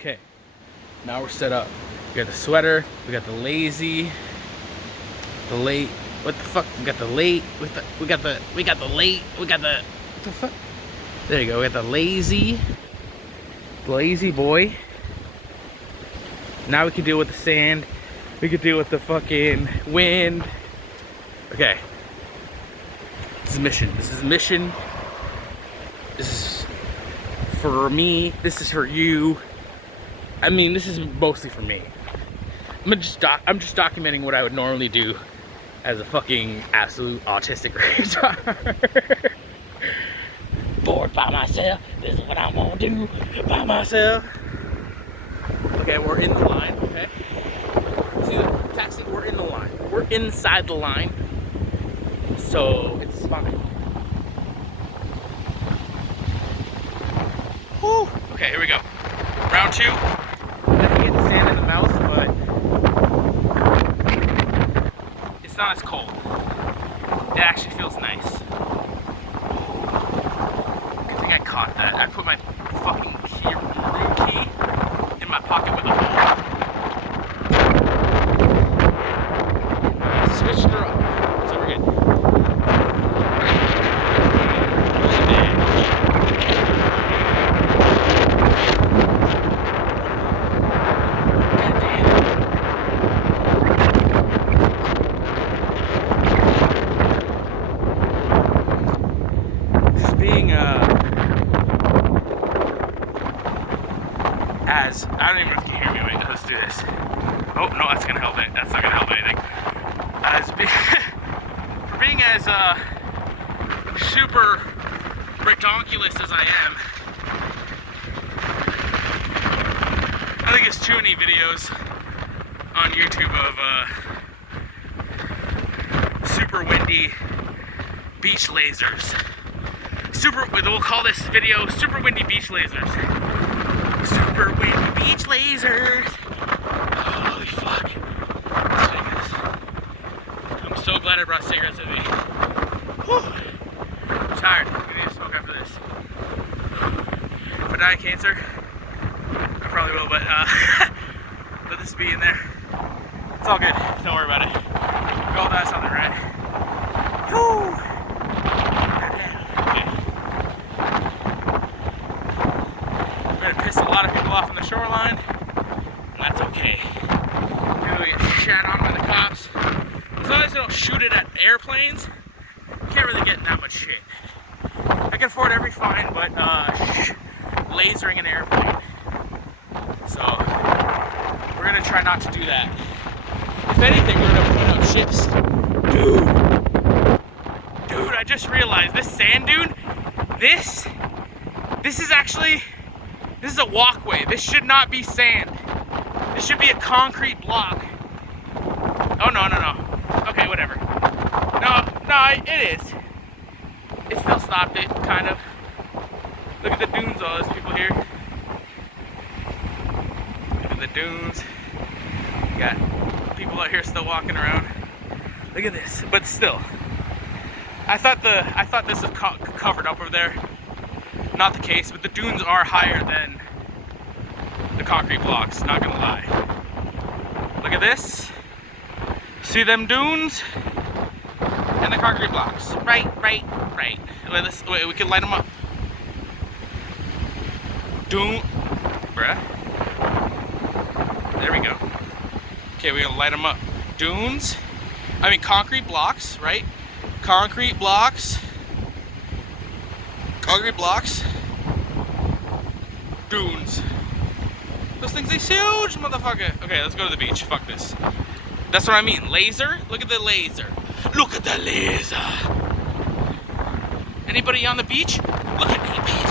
Okay, now we're set up. We got the sweater, we got the lazy, the late, what the fuck? We got the late, we got the late, what the fuck? There you go, we got the lazy boy. Now we can deal with the sand, we can deal with the fucking wind. Okay, this is mission, this is mission. This is for me, this is for you. I mean, this is mostly for me. I'm just documenting what I would normally do as a fucking absolute autistic retard. Bored by myself, this is what I'm gonna do by myself. Okay, we're in the line, okay? See the taxi, we're in the line. We're inside the line, so it's fine. Whew. Okay, here we go. Round two. I can get the sand in the mouth, but it's not as cold. It actually feels nice. Good thing I caught that. I put my fucking room key in my pocket with a hole. I switched her up, so we're good. As I don't even know if you can hear me. Wait, let's do this. Oh no, that's gonna help it. That's not gonna help anything. For being as super redonkulous as I am, I think it's too many videos on YouTube of super windy beach lasers. We'll call this video Super Windy Beach Lasers. Super windy beach lasers. Holy fuck. I'm so glad I brought cigarettes with me. Whew. I'm tired. I'm gonna need to smoke after this. If I die of cancer, I probably will, but let this be in there. It's all good. Don't worry about it. We all die something, right? Whew. Piss a lot of people off on the shoreline, and that's okay. Maybe we get shat on by the cops. As long as they don't shoot it at airplanes, you can't really get that much shit. I can afford every fine, but lasering an airplane. So we're gonna try not to do that. If anything, we're gonna point out ships. Dude, I just realized this sand dune. This is actually. This is a walkway. This should not be sand. This should be a concrete block. Oh, no. Okay, whatever. No, it is. It still stopped it, kind of. Look at the dunes, all those people here. Look at the dunes. You got people out here still walking around. Look at this, but still. I thought this was covered up over there. Not the case, but the dunes are higher than the concrete blocks, not gonna lie. Look at this. See them dunes? And the concrete blocks. Right. Wait, we can light them up. Dune, bruh. There we go. Okay, we're gonna light them up. Dunes, concrete blocks, right? Concrete blocks, dunes. Those things are huge, motherfucker. Okay, let's go to the beach. Fuck this. That's what I mean. Laser? Look at the laser. Look at the laser. Anybody on the beach? Look at me, baby.